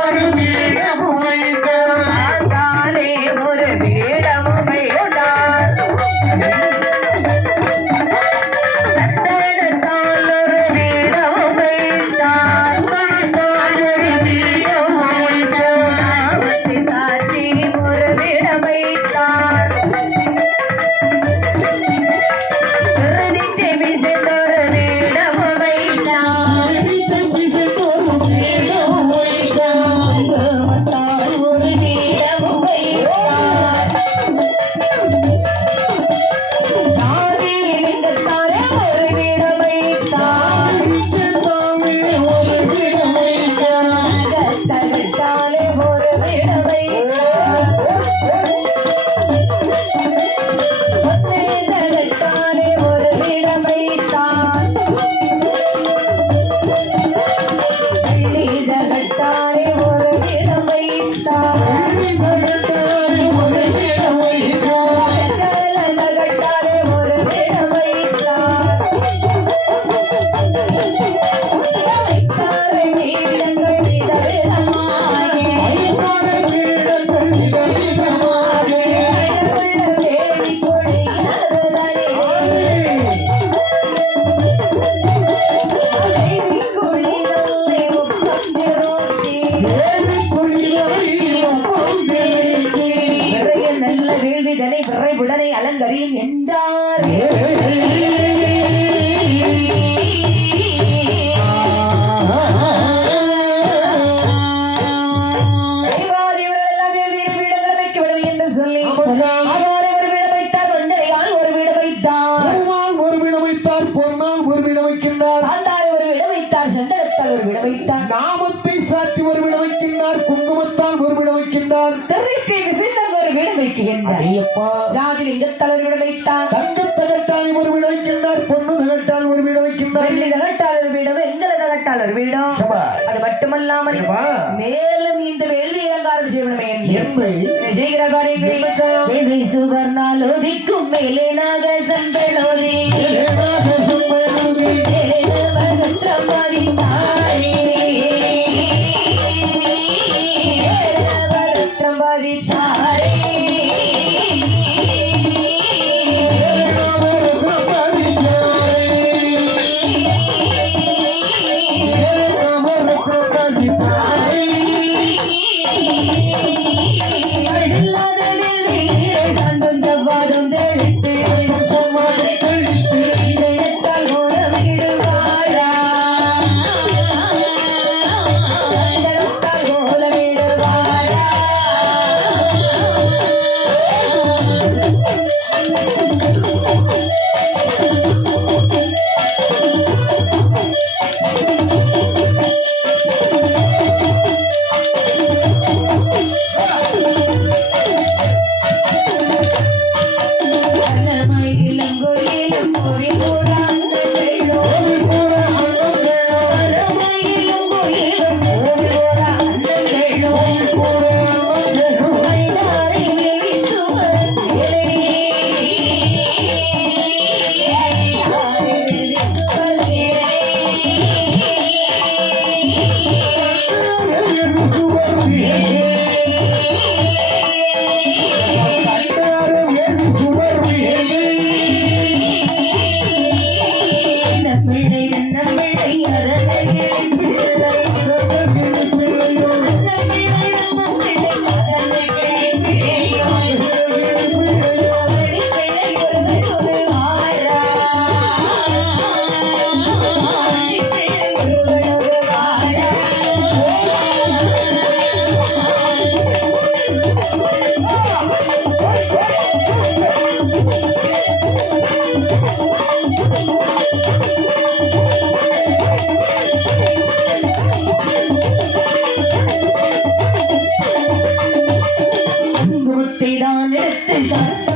ஒரு பீடமும் வைத்த star. நாடு லிங்கத்தால் ஒரு வீடு வைத்தார். தங்கத்தகட்டால் ஒரு வீடு வைக்கின்றார் பொண்ணு தகட்டால் ஒரு வீடு வைக்கின்றார். வெள்ளி தகட்டால் ஒரு வீடு வெண்கல தகட்டால் ஒரு வீடு அது மட்டுமல்லாமல் மேலும் இந்த வேள்வி இறங்காரம் செய்வனேன் சுவர்ணாலோதிக்கும் மேலே நாக சந்தலோதி পড়ে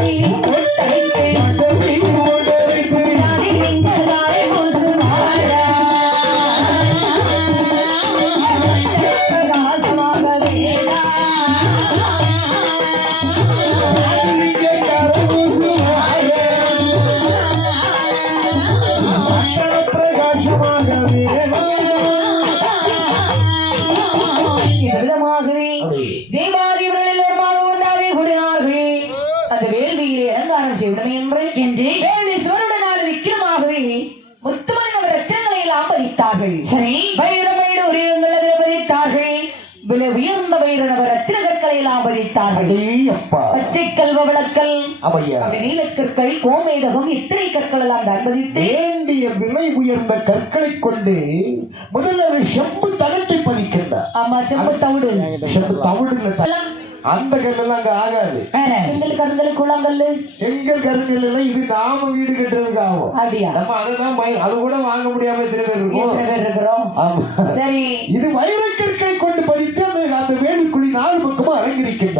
மனதில் பச்சை கல்வ விளக்கல் நீலக்கற்கள் கோமேதகம் இத்தனை கற்கள் எல்லாம் வேண்டிய விலை உயர்ந்த கற்களை கொண்டு முதல்ல ஒரு செம்பு தகட்டை பதிக்கின்றார். ஆமா செம்பு தவிடு. செம்பு தவிடுல த- அந்த கல்லெல்லாம் அங்க ஆகாது. செங்கல் கருங்கல் குளங்கல் செங்கல் கருங்கல் எல்லாம் இது நாம வீடு கட்டுறதுக்கு ஆகும். நம்ம அது கூட வாங்க முடியாம பேர் இருக்கும்? ஆமா. சரி. இது வைரக்கற்களை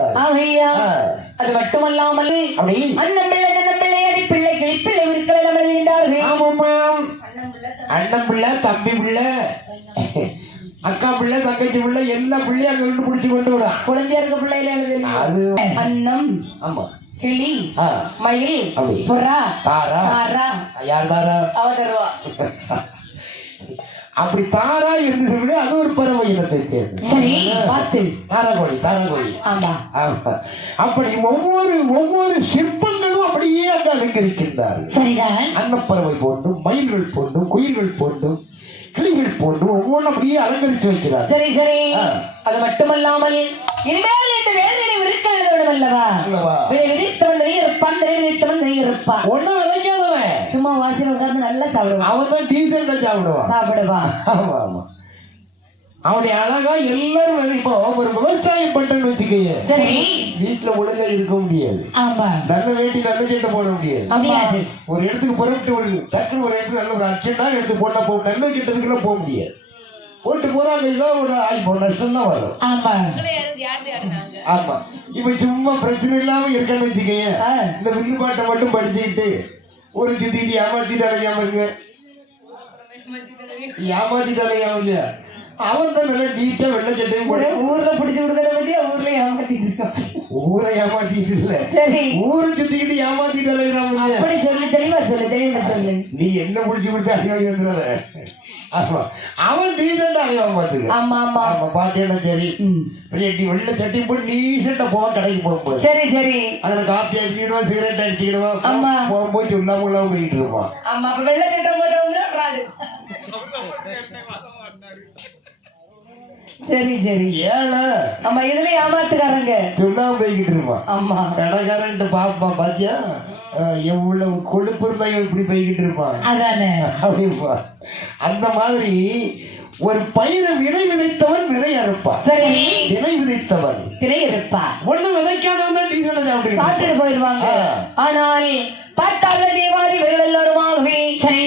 ஆ, அது மட்டுமல்லாமல் அண்ணன் பிள்ளை அண்ணன் பிள்ளை அடி பிள்ளை கிளி பிள்ளை உருக்கள் எல்லாம் எழுதினார்கள் ஆமாம்மா. அண்ணன் பிள்ளை தம்பி பிள்ளை. அக்கா பிள்ளை தங்கச்சி பிள்ளை எல்லா பிள்ளையும் அங்க இருந்து பிடிச்சு கொண்டு விடா குழந்தையருக்கு பிள்ளையில எழுதி அது. அன்னம் ஆமா. கிளி மயில். புறா தாரா. தாரா. யார் தாரா? அவ தருவா அப்படி தாரா என்று சொல்லி அது ஒரு பறவை இனத்தை சேர்ந்து சரி பார்த்து தாராகோழி தாராகோழி. அப்படி ஒவ்வொரு ஒவ்வொரு சிற்பங்களும் அப்படியே அங்க அலங்கரிக்கின்றார்கள். சரிதான். அன்னப்பறவை போன்றும் மயில்கள் போன்றும் குயில்கள் போன்றும் கிளிகள் போன்றும் ஒவ்வொன்றும் அப்படியே அலங்கரித்து வைக்கிறார் சரி சரி. அது மட்டுமல்லாமல் இனிமேல் இந்த வேள்வினை விருக்க வேண்டும் அல்லவா? விதித்தவன் நிறைய இருப்பான் நிறைய விதித்தவன் நிறைய இருப்பான். விளைக்காதவன் சும்மா வாசியில் உட்கார்ந்து நல்லா சாப்பிடுவான் அவன் தான் டீசெண்டா சாப்பிடுவான். சாப்பிடுவான் ஆமா ஆமா. அவனுடைய அழகா எல்லாரும் இப்போ ஒரு விவசாயம் பண்றேன்னு வச்சுக்கோங்க சரி. வீட்டுல ஒழுங்கா இருக்க முடியாது. ஆமா. நல்ல வேட்டி நல்ல சட்டை போட முடியாது. முடியாது. ஒரு இடத்துக்கு புறப்பட்டு ஒரு டக்குனு ஒரு இடத்துக்கு நல்ல ஒரு அர்ஜென்டா எடுத்து போட்டா போக நல்ல கிட்டத்துக்குலாம் போக முடியாது. போட்டு போறாங்க ஏதாவது ஒரு போன நஷ்டம் தான் வரும். ஆமா. ஆமா. இப்ப சும்மா பிரச்சனை இல்லாம இருக்கன்னு வச்சுக்கோங்க. இந்த வில்லு பாட்டை மட்டும் படிச்சுக்கிட்டு ஒரு சுத்திட்டு ஏமாத்திட்டு அலையாம இருங்க ஏமாத்திட்டு அலையாம இல்லையா அவன் தான் நல்லா நீட்டா வெள்ளை சட்டையும் போட்டு ஊர்ல பிடிச்சு கொடுக்கறத பத்தி ஊர்ல ஏமாத்திட்டு இருக்கோம். ஊரை ஏமாத்திட்டு இல்ல. சரி. ஊரை சுத்திக்கிட்டு ஏமாத்திட்டு அப்படி சொல்லு தெளிவா சொல்லு தெளிவா சொல்லு. நீ என்ன புடிச்சு கொடுத்து அலையாம ஆமா. அவன் டீசெண்டா அலையாம பாத்துக்க ஆமா ஆமா. ஆமா பாத்தீங்கன்னா சரி. நீ வெள்ளை சட்டையும் போட்டு நீசெண்டா போவா கடைக்கு போகும்போது. சரி சரி. அதுல காப்பி அடிச்சுக்கிடுவோம் சிகரெட் அடிச்சுக்கிடுவோம் ஆமா. போகும்போது சொல்லாம இல்லாம போயிட்டு இருப்பான் ஆமா அப்ப வெள்ளை சட்டை போட்டவங்க சரி சரி. ஏழை. ஆமா இதுல ஏமாத்துக்காரங்க. சொல்லாம போய்கிட்டு இருப்பான் ஆமா. கடைக்காரன்ட்டு பாப்பான் பாத்தியா? எவ்வளவு கொழுப்பு இருந்தா இப்படி போய்கிட்டு இருப்பான் அதானே. அப்படிப்பா அந்த மாதிரி ஒரு பயிரை விதை விதைத்தவன் விதை அறுப்பான் சரி. விதை விதைத்தவன். திரை இருப்பா ஒண்ணு விதைக்காதவன் தான் டீசல் சாப்பிட்டு சாப்பிட்டு போயிருவாங்க. ஆனால் பார்த்தாங்க தேவாதி இவர்கள் எல்லாருமாகவே சரி.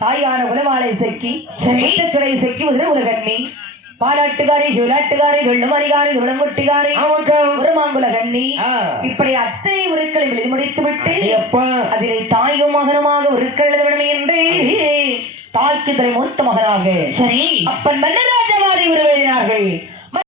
தாயான குலமாலை செக்கி சரி. சுடை செக்கி முதல உலகண்ணி. பாலாட்டுகாரி ஜோலாட்டுகாரி வெள்ளுமரிகாரி ஆமாக்கா. உருமாங்குல கண்ணி. இப்படி அத்தனை உருக்களை எழுதி முடித்து விட்டு அதிலே தாயும் மகனுமாக உருக்கள் எழுத வேண்டும் என்று தாய்க்கு மூத்த மகனாக. சரி. அப்பன் மன்னராஜவாதி உருவாடினார்கள்